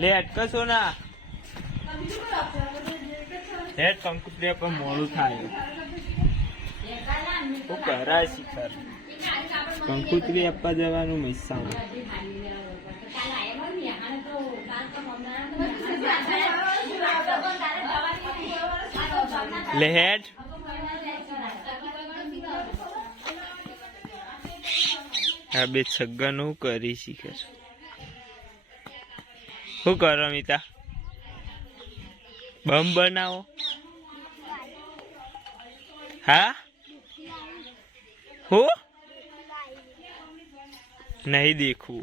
લે અટકશો ના હેડ કંકુત્રી પણ મોડું થાય હું કરાય શિખર કંકુત્રી આપવા જવાનું મહેસાણા લે હેડ આ બે છગ્ગા નું કરી શીખે શું કરો મિતા બમ બનાવો હા हो नहीं देखू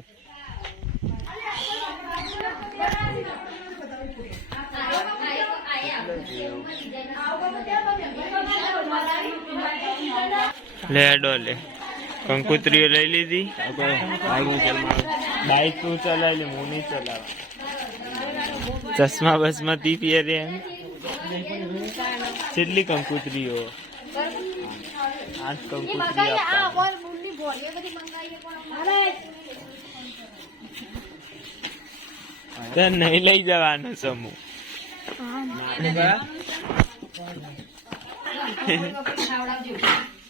ले डोले कंकुत्रियों ले ली थी बाइक तू चला ले मुँह नहीं चला चश्मा बसमा ती पिए रे કેટલી કંકુત્રીઓ 8 કંકુત્રી આપતા નહીં લઈ જવાનો સમૂહ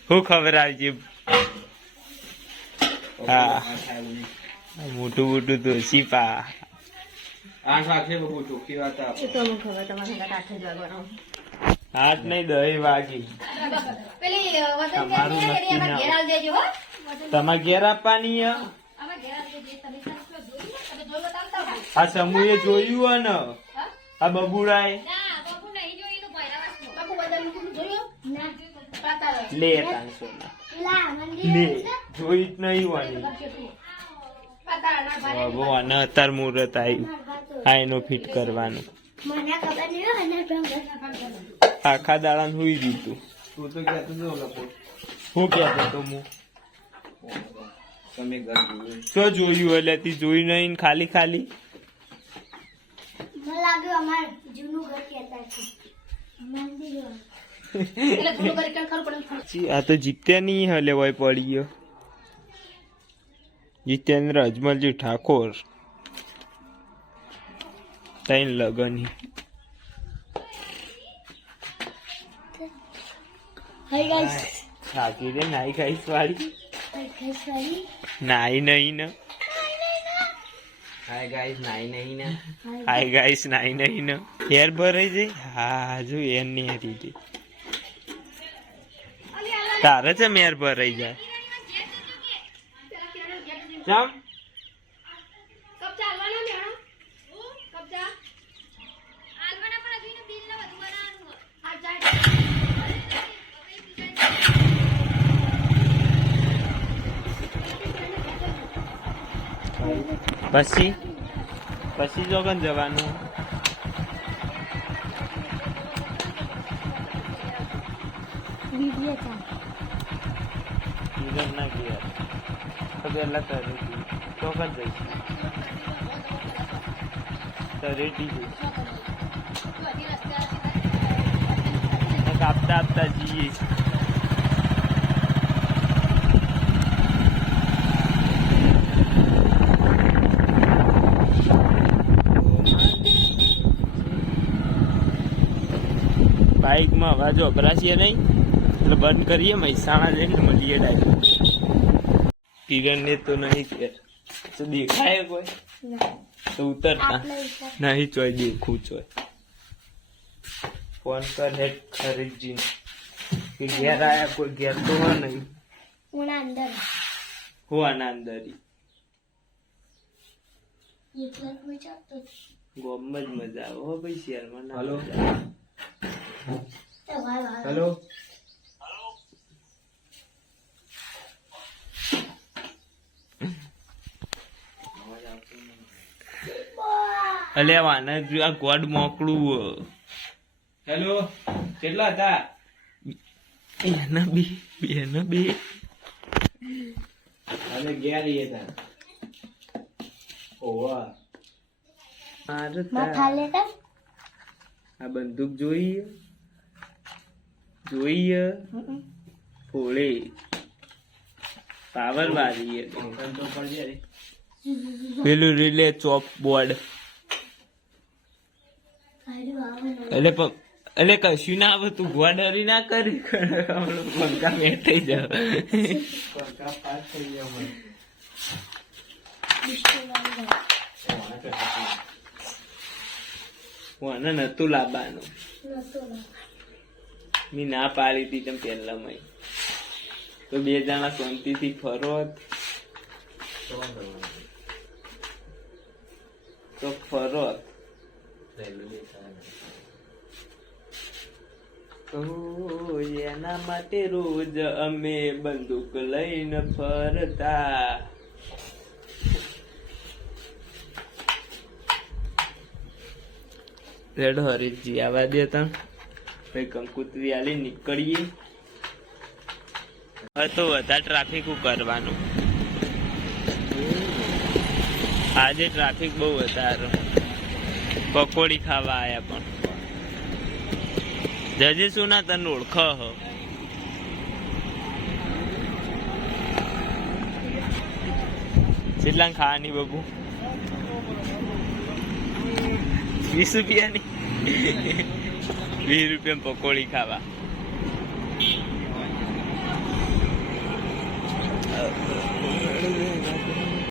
હું ખબર આવજે હા મોટું મોટું તો સીપા 8 વાગે બહુ ચોખ્ખી વાત આપો તો મને ખબર તમારે 8 જ વાગવાનો 8 નહીં 10 વાગી પેલી વતન કે ઘેર આલ દેજો હો તમારે ઘેર આપવાની અમે ઘેર આલ દેજો તમે જોયો તાલતા આ સમૂહે જોયું ને આ બબુડાએ ના બાપુ નહીં જોયું તો પહેલા વાસ્તો બાપુ બદલ જોયો ના પાતા લે તાંસો લા મંદિર લે જોઈ જ નહીં વાની પાતા ના ભારે ભગવાન અત્યાર મુહૂર્ત આવ્યું આ એનો ફિટ કરવાનું મને ખબર નહીં અને આખા દાડા હુઈ દીધું તું તો કહેતો જો લપો હું કહેતો તો હું તમે ઘર જોયું શું જોયું એટલે તી જોયું નહીં ખાલી ખાલી મને લાગ્યું અમાર જૂનું ઘર કહેતા છે મંદિર એટલે જૂનું ઘર કેમ ખરું પડે આ તો જીત્યા નહીં હલે હોય પડી ગયો જીતેન્દ્ર અજમલજી ઠાકોર તૈન લગન હાય ગાઈસ થાકી રે નાઈ ખાઈશ વાળી ગાઈસ વાલી નાઈ નહીં ને હાય ગાઈસ નાઈ નહીં ને હાય ગાઈસ નાઈ નહીં ને હેર ભરાઈ જાય હા જો એર ની હરી જાય તારે છે મેર ભરાઈ જાય જમ કપ ચાલવાનો મેણો કપ ચા આલવાના પણ હજુ બિલ ને બધું બનાવવાનું હા ચાલ પછી જોગન જવાનું વિડિયો ચા કિરણ ના ગયા તો પેલા તરેટી જોગન જઈશું તરેટી જઈશું આપતા આપતા જઈએ બાઇકમાં અવાજ વપરાશીએ નહીં એટલે બંધ કરીએ મહેસાણા જઈને મળીએ ડાયરેક્ટ કિરણને તો નહીં કે તો દેખાય કોઈ તો ઉતરતા નહીં ચોય દેખું ચોય ફોન કર હે ખરીદજી કે ઘેર આયા કોઈ ઘેર તો હોય નહીં ઉના અંદર હું આના અંદરી એટલે મજા તો ગોમમાં જ મજા આવે હો ભાઈ શહેરમાં ના હલો મજા આવે. તો વાહ વાહ હેલો અલે વાના આ ગોડ મોકલું હેલો કેટલા હતા એના બે એના બે અમે ગયા રહીએ તા ઓવા માથા લેતા આ બંદૂક જોઈએ ફોડે પાવર વાળી પંખા તો પડી જાય રે. પેલું રિલે ચોપ બોર્ડ એટલે કશું ના આવે તું ગોડરી ના કરી પંખા મેં થઈ જાવ પંખા પાસ થઈ ગયા મને. મને નતું લાવવાનું મેં ના પાડી હતી તેમ પહેલા મય તો 2 જણા શાંતિથી ફરો તો ફરો તો એના માટે રોજ અમે બંદૂક લઈને ફરતા. રેડ હરીશજી આવા દે તા ભાઈ કંકુતરી આલી નીકળીએ. હવે તો વધારે ટ્રાફિક કરવાનું આજે ટ્રાફિક બહુ વધારે. પકોડી ખાવા આયા પણ જજે શું ના તને ઓળખ હ કેટલા ખાવાની બાબુ 20 રૂપિયાની 20 રૂપિયા પકોડી ખાવા.